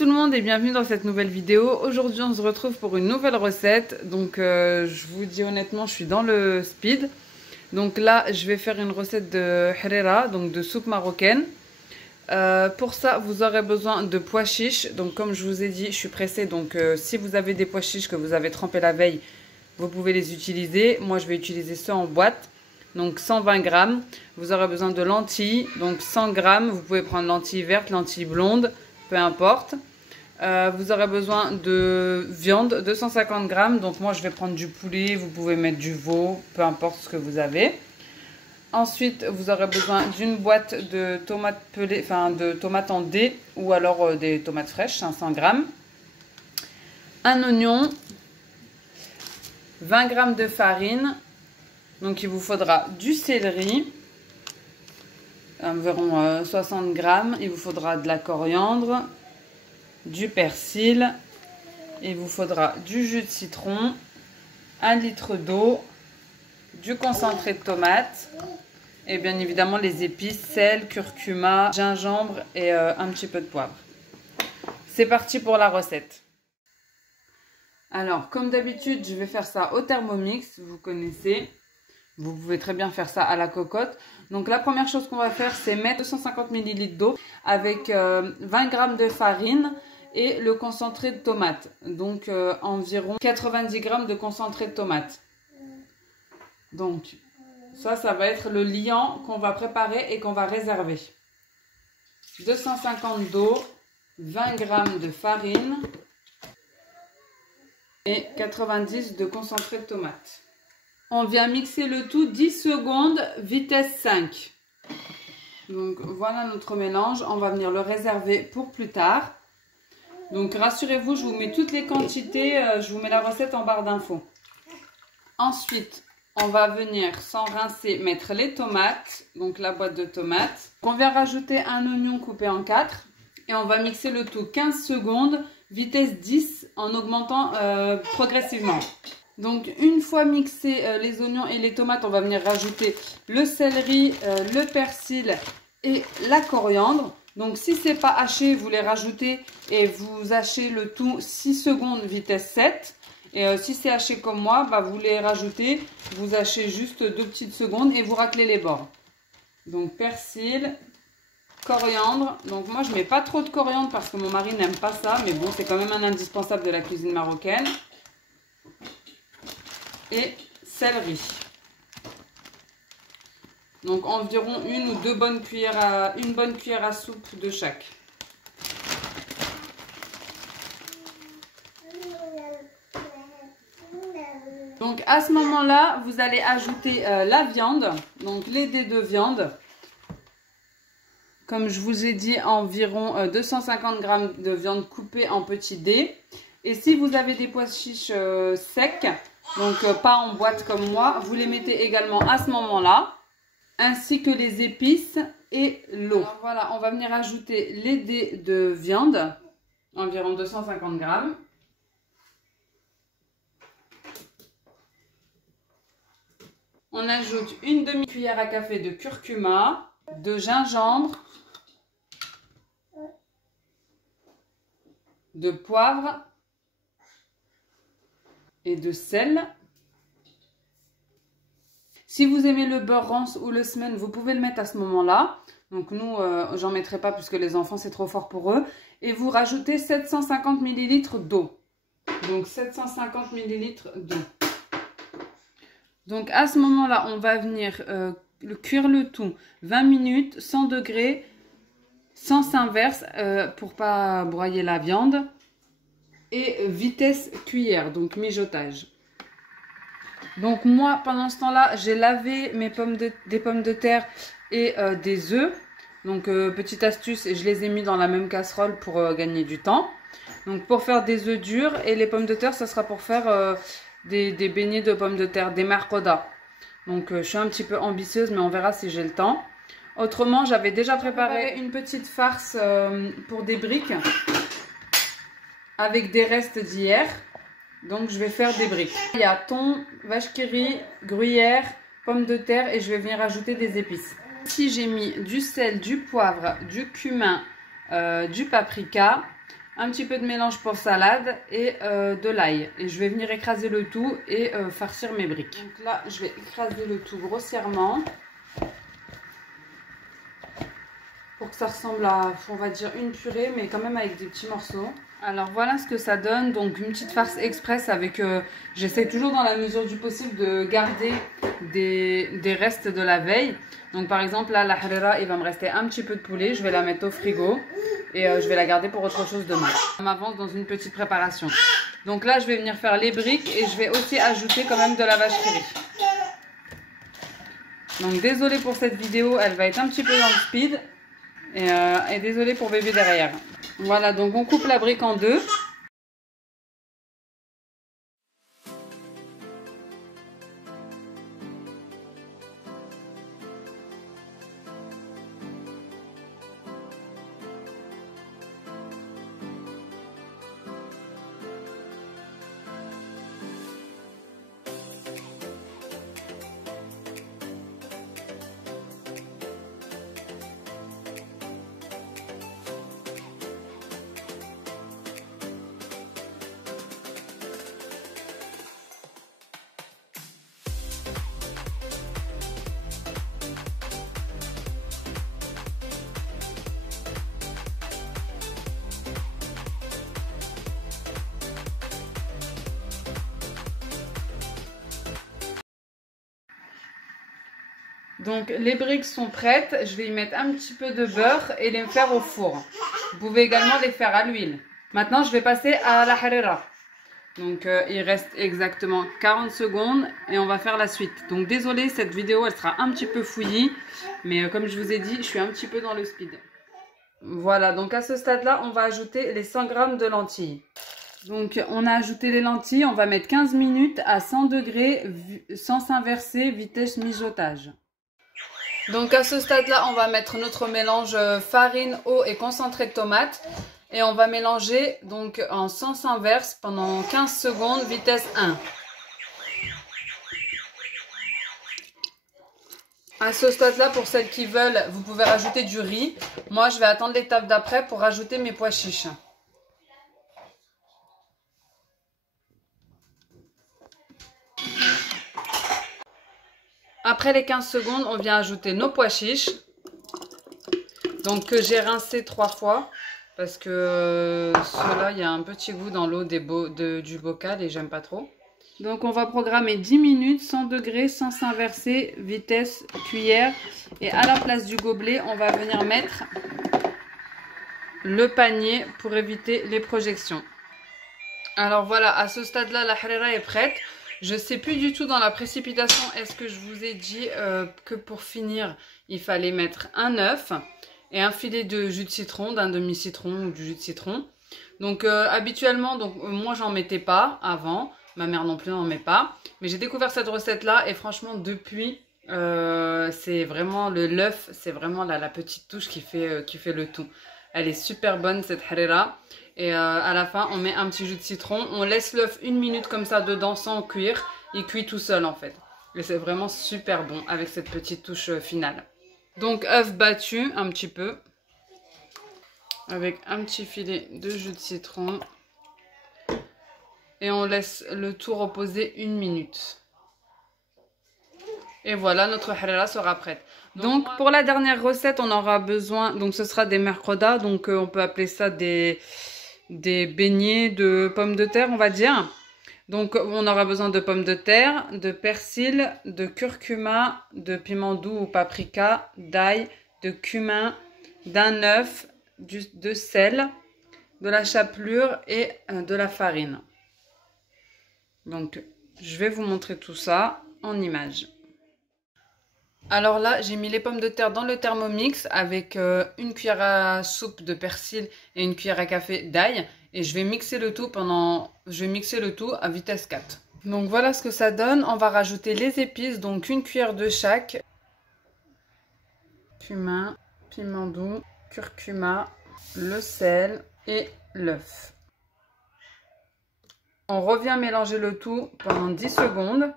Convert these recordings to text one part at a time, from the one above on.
tout le monde et bienvenue dans cette nouvelle vidéo. Aujourd'hui on se retrouve pour une nouvelle recette. Donc je vous dis honnêtement, je suis dans le speed. Donc là je vais faire une recette de harira, donc de soupe marocaine. Pour ça vous aurez besoin de pois chiches. Donc comme je vous ai dit, je suis pressée. Donc si vous avez des pois chiches que vous avez trempés la veille, vous pouvez les utiliser. Moi je vais utiliser ceux en boîte. Donc 120 grammes. Vous aurez besoin de lentilles. Donc 100 grammes. Vous pouvez prendre lentilles vertes, lentilles blondes, peu importe. Vous aurez besoin de viande, 250 grammes. Donc moi je vais prendre du poulet. Vous pouvez mettre du veau, peu importe ce que vous avez. Ensuite vous aurez besoin d'une boîte de tomates pelées, enfin de tomates en dés ou alors des tomates fraîches, 500 grammes. Un oignon, 20 grammes de farine. Donc il vous faudra du céleri, environ 60 grammes. Il vous faudra de la coriandre, du persil. Il vous faudra du jus de citron, 1 litre d'eau, du concentré de tomate et bien évidemment les épices, sel, curcuma, gingembre et un petit peu de poivre. C'est parti pour la recette. Alors comme d'habitude je vais faire ça au Thermomix, vous connaissez. Vous pouvez très bien faire ça à la cocotte. Donc la première chose qu'on va faire, c'est mettre 250 ml d'eau avec 20 g de farine et le concentré de tomate. Donc environ 90 g de concentré de tomate. Donc ça va être le liant qu'on va préparer et qu'on va réserver. 250 d'eau, 20 g de farine et 90 de concentré de tomate. On vient mixer le tout 10 secondes, vitesse 5. Donc voilà notre mélange. On va venir le réserver pour plus tard. Donc rassurez-vous, je vous mets toutes les quantités. Je vous mets la recette en barre d'infos. Ensuite, on va venir sans rincer mettre les tomates. Donc la boîte de tomates. On vient rajouter un oignon coupé en 4. Et on va mixer le tout 15 secondes, vitesse 10 en augmentant progressivement. Donc une fois mixés les oignons et les tomates, on va venir rajouter le céleri, le persil et la coriandre. Donc si c'est pas haché, vous les rajoutez et vous hachez le tout 6 secondes vitesse 7. Et si c'est haché comme moi, bah, vous les rajoutez, vous hachez juste 2 petites secondes et vous raclez les bords. Donc persil, coriandre. Donc moi je mets pas trop de coriandre parce que mon mari n'aime pas ça, mais bon c'est quand même un indispensable de la cuisine marocaine. Et céleri. Donc environ une ou deux bonnes cuillères à soupe de chaque. Donc à ce moment-là, vous allez ajouter la viande, donc les dés de viande. Comme je vous ai dit, environ 250 g de viande coupée en petits dés. Et si vous avez des pois chiches secs, donc pas en boîte comme moi, vous les mettez également à ce moment-là, ainsi que les épices et l'eau. Voilà, on va venir ajouter les dés de viande, environ 250 g. On ajoute une demi-cuillère à café de curcuma, de gingembre, de poivre et de sel. Si vous aimez le beurre rance ou le semen, vous pouvez le mettre à ce moment-là. Donc nous, j'en mettrai pas puisque les enfants, c'est trop fort pour eux. Et vous rajoutez 750 ml d'eau. Donc 750 ml d'eau. Donc à ce moment-là, on va venir cuire le tout 20 minutes, 100 degrés, sens inverse pour pas broyer la viande. Et vitesse cuillère, donc mijotage. Donc moi, pendant ce temps-là, j'ai lavé des pommes de terre et des œufs. Donc petite astuce, je les ai mis dans la même casserole pour gagner du temps. Donc pour faire des œufs durs et les pommes de terre, ça sera pour faire des beignets de pommes de terre, des marcoda. Donc je suis un petit peu ambitieuse, mais on verra si j'ai le temps. Autrement, j'avais déjà préparé une petite farce pour des briques avec des restes d'hier. Donc je vais faire des briques. Il y a thon, vache qui rit, gruyère, pommes de terre et je vais venir ajouter des épices. Ici j'ai mis du sel, du poivre, du cumin, du paprika, un petit peu de mélange pour salade et de l'ail. Et je vais venir écraser le tout et farcir mes briques. Donc là, je vais écraser le tout grossièrement. Pour que ça ressemble à, on va dire, une purée, mais quand même avec des petits morceaux. Alors voilà ce que ça donne, donc une petite farce express avec, j'essaie toujours dans la mesure du possible de garder des restes de la veille. Donc par exemple là, la harira, il va me rester un petit peu de poulet, je vais la mettre au frigo et je vais la garder pour autre chose demain. On m'avance dans une petite préparation. Donc là, je vais venir faire les briques et je vais aussi ajouter quand même de la vache qui rit. Donc désolée pour cette vidéo, elle va être un petit peu dans le speed. Et désolée pour bébé derrière. Voilà, donc on coupe la brique en deux. Donc les briques sont prêtes, je vais y mettre un petit peu de beurre et les faire au four. Vous pouvez également les faire à l'huile. Maintenant je vais passer à la harira. Donc il reste exactement 40 secondes et on va faire la suite. Donc désolé, cette vidéo elle sera un petit peu fouillie, mais comme je vous ai dit, je suis un petit peu dans le speed. Voilà, donc à ce stade là, on va ajouter les 100 g de lentilles. Donc on a ajouté les lentilles, on va mettre 15 minutes à 100 degrés sans inverser, vitesse mijotage. Donc à ce stade-là, on va mettre notre mélange farine, eau et concentré de tomate. Et on va mélanger donc en sens inverse pendant 15 secondes, vitesse 1. À ce stade-là, pour celles qui veulent, vous pouvez rajouter du riz. Moi, je vais attendre l'étape d'après pour rajouter mes pois chiches. Après les 15 secondes, on vient ajouter nos pois chiches. Donc que j'ai rincé 3 fois. Parce que ceux-là, il y a un petit goût dans l'eau du bocal et j'aime pas trop. Donc on va programmer 10 minutes, 100 degrés, sans s'inverser, vitesse cuillère. Et à la place du gobelet, on va venir mettre le panier pour éviter les projections. Alors voilà, à ce stade-là, la harira est prête. Je ne sais plus du tout dans la précipitation, est-ce que je vous ai dit que pour finir, il fallait mettre un œuf et un filet de jus de citron, d'un demi-citron ou du jus de citron. Donc habituellement, moi j'en mettais pas avant, ma mère non plus n'en met pas. Mais j'ai découvert cette recette-là et franchement depuis, c'est vraiment l'œuf, c'est vraiment la petite touche qui fait le tout. Elle est super bonne cette harira. Et à la fin, on met un petit jus de citron. On laisse l'œuf 1 minute comme ça dedans sans cuire. Il cuit tout seul en fait. Et c'est vraiment super bon avec cette petite touche finale. Donc œuf battu un petit peu. Avec un petit filet de jus de citron. Et on laisse le tout reposer 1 minute. Et voilà, notre harira sera prête. Donc pour la dernière recette, on aura besoin, donc ce sera des mercoda. Donc on peut appeler ça des beignets de pommes de terre, on va dire. Donc on aura besoin de pommes de terre, de persil, de curcuma, de piment doux ou paprika, d'ail, de cumin, d'un œuf, de sel, de la chapelure et de la farine. Donc je vais vous montrer tout ça en images. Alors là, j'ai mis les pommes de terre dans le Thermomix avec une cuillère à soupe de persil et une cuillère à café d'ail. Et je vais mixer le tout à vitesse 4. Donc voilà ce que ça donne. On va rajouter les épices, donc une cuillère de chaque. Cumin, piment doux, curcuma, le sel et l'œuf. On revient mélanger le tout pendant 10 secondes.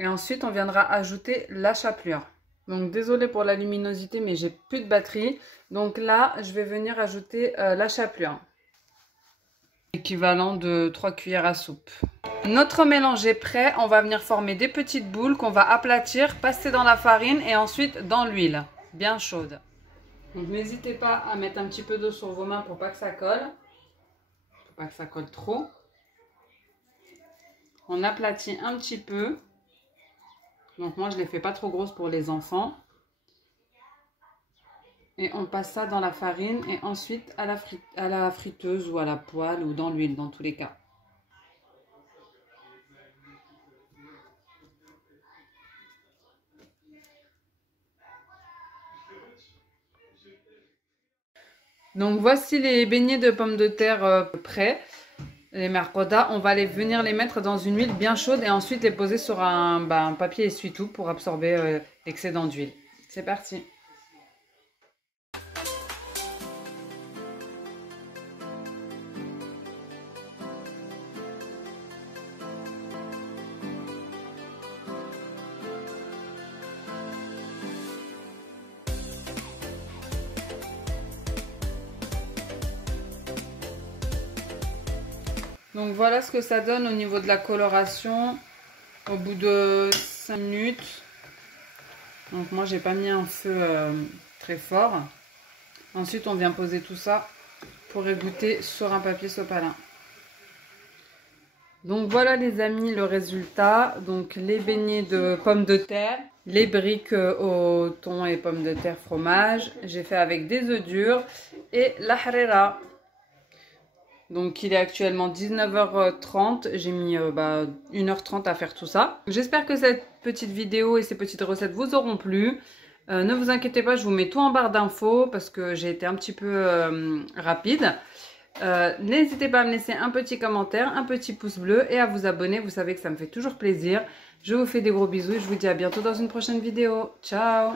Et ensuite, on viendra ajouter la chapelure. Donc, désolé pour la luminosité, mais j'ai plus de batterie. Donc là, je vais venir ajouter la chapelure. équivalent de 3 cuillères à soupe. Notre mélange est prêt. On va venir former des petites boules qu'on va aplatir, passer dans la farine et ensuite dans l'huile bien chaude. Donc n'hésitez pas à mettre un petit peu d'eau sur vos mains pour pas que ça colle. Pour pas que ça colle trop. On aplatit un petit peu. Donc moi je ne les fais pas trop grosses pour les enfants. Et on passe ça dans la farine et ensuite à la friteuse ou à la poêle ou dans l'huile dans tous les cas. Donc voici les beignets de pommes de terre prêts. Les marcoda, on va venir les mettre dans une huile bien chaude et ensuite les poser sur un papier essuie-tout pour absorber l'excédent d'huile. C'est parti! Donc voilà ce que ça donne au niveau de la coloration au bout de 5 minutes. Donc moi j'ai pas mis un feu très fort. Ensuite on vient poser tout ça pour égoutter sur un papier sopalin. Donc voilà les amis le résultat. Donc les beignets de pommes de terre, les briques au thon et pommes de terre fromage. J'ai fait avec des œufs durs et la harira. Donc il est actuellement 19h30, j'ai mis 1h30 à faire tout ça. J'espère que cette petite vidéo et ces petites recettes vous auront plu. Ne vous inquiétez pas, je vous mets tout en barre d'infos parce que j'ai été un petit peu rapide. N'hésitez pas à me laisser un petit commentaire, un petit pouce bleu et à vous abonner, vous savez que ça me fait toujours plaisir. Je vous fais des gros bisous et je vous dis à bientôt dans une prochaine vidéo. Ciao!